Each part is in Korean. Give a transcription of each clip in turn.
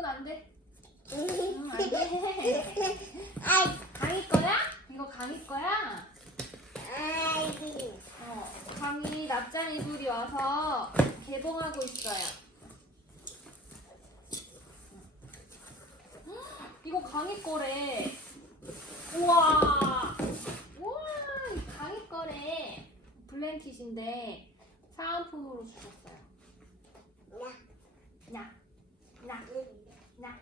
이건 안 돼. 응, 안 돼. 강이 거야? 이거 강이 거야? 어, 강이 납작 이불이 와서 개봉하고 있어요. 헉, 이거 강이 거래. 우와. 우와, 이 강이 거래. 블랭킷인데 사은품으로 주셨어요. 나, 나, 나.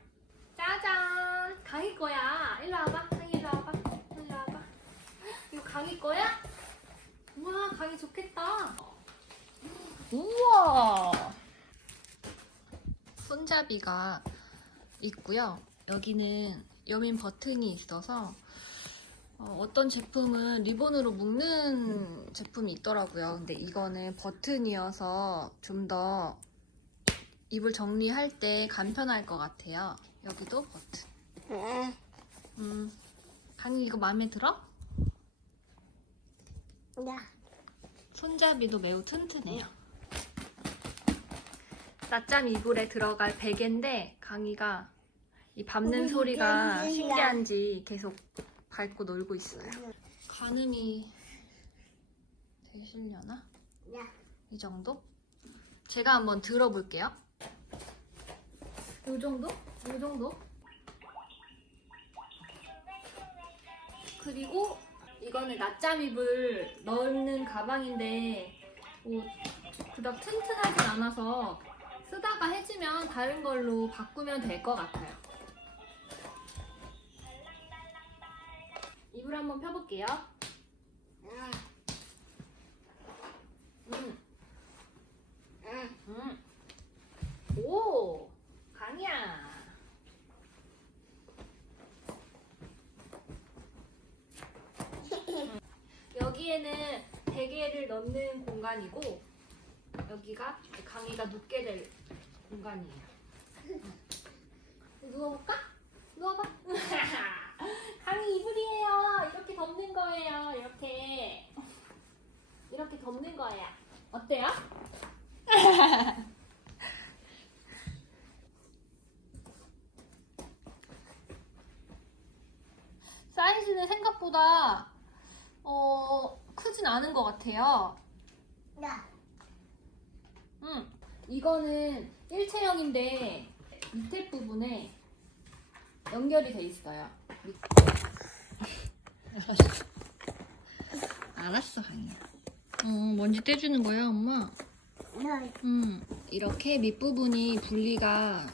짜잔! 강이 거야. 일로 와봐. 강이 일로 와봐. 일로 와봐. 이거 강이 거야? 우와, 강이 좋겠다. 우와! 손잡이가 있고요. 여기는 여민 버튼이 있어서 어, 떤 제품은 리본으로 묶는 제품이 있더라고요. 근데 이거는 버튼이어서 좀더 이불 정리할 때 간편할 것 같아요. 여기도 버튼. 음, 강이 이거 마음에 들어? 손잡이도 매우 튼튼해요. 낮잠 이불에 들어갈 베개인데 강이가 이 밟는 음, 소리가. 신기한지 계속 밟고 놀고 있어요. 가늠이 되시려나? 이 정도? 제가 한번 들어볼게요. 이 정도? 이 정도? 그리고 이거는 낮잠 이불 넣는 가방인데 뭐 그닥 튼튼하진 않아서 쓰다가 해지면 다른 걸로 바꾸면 될 것 같아요. 이불 한번 펴볼게요. 음. 음. 오, 강이야. 음. 여기에는 베개를 넣는 공간이고 여기가 강이가 눕게 될 공간이에요. 음. 누워볼까? 누워봐. 강이 이불이에요. 이렇게 덮는 거예요. 이렇게 이렇게 덮는 거예요. 어때요? 사이즈는 생각보다 어, 크진 않은 것 같아요. 음, 이거는 일체형인데 밑에 부분에 연결이 돼 있어요. 밑- 알았어, 강이야. 어, 먼지 떼주는 거야, 엄마? 음, 이렇게 밑부분이 분리가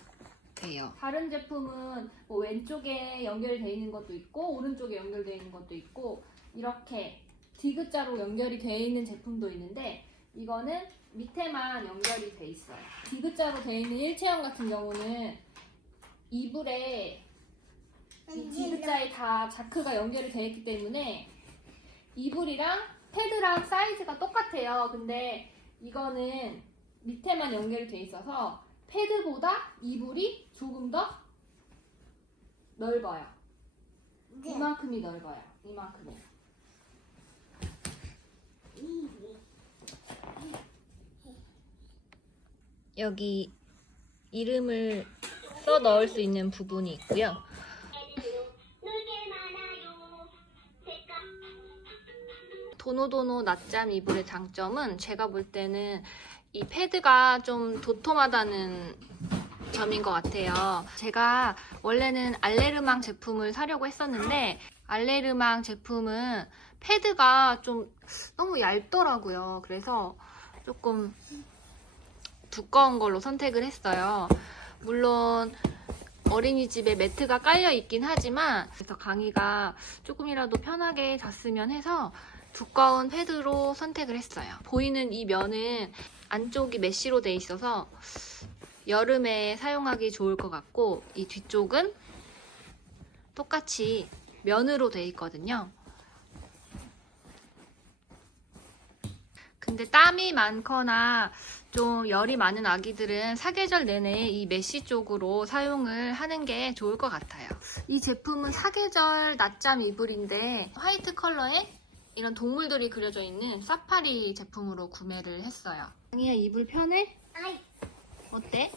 돼요. 다른 제품은 뭐 왼쪽에 연결돼 있는 것도 있고 오른쪽에 연결돼 있는 것도 있고 이렇게 디귿자로 연결이 돼 있는 제품도 있는데 이거는 밑에만 연결이 돼 있어요. 디귿자로 돼 있는 일체형 같은 경우는 이불에 이 디귿자에 다 자크가 연결이 되어 있기 때문에 이불이랑 패드랑 사이즈가 똑같아요. 근데 이거는 밑에만 연결이 돼 있어서 패드보다 이불이 조금 더 넓어요. 이만큼이 넓어요. 이만큼이. 여기 이름을 써 넣을 수 있는 부분이 있고요. 도노도노 낮잠 이불의 장점은 제가 볼 때는 이 패드가 좀 도톰하다는 점인 것 같아요. 제가 원래는 알레르망 제품을 사려고 했었는데 알레르망 제품은 패드가 좀 너무 얇더라고요. 그래서 조금 두꺼운 걸로 선택을 했어요. 물론 어린이집에 매트가 깔려 있긴 하지만 그래서 강이가 조금이라도 편하게 잤으면 해서 두꺼운 패드로 선택을 했어요. 보이는 이 면은 안쪽이 메쉬로 돼 있어서 여름에 사용하기 좋을 것 같고 이 뒤쪽은 똑같이 면으로 돼 있거든요. 근데 땀이 많거나 좀 열이 많은 아기들은 사계절 내내 이 메쉬 쪽으로 사용을 하는 게 좋을 것 같아요. 이 제품은 사계절 낮잠 이불인데 화이트 컬러에 이런 동물들이 그려져 있는 사파리 제품으로 구매를 했어요. 강이야 이불 편해? 어때?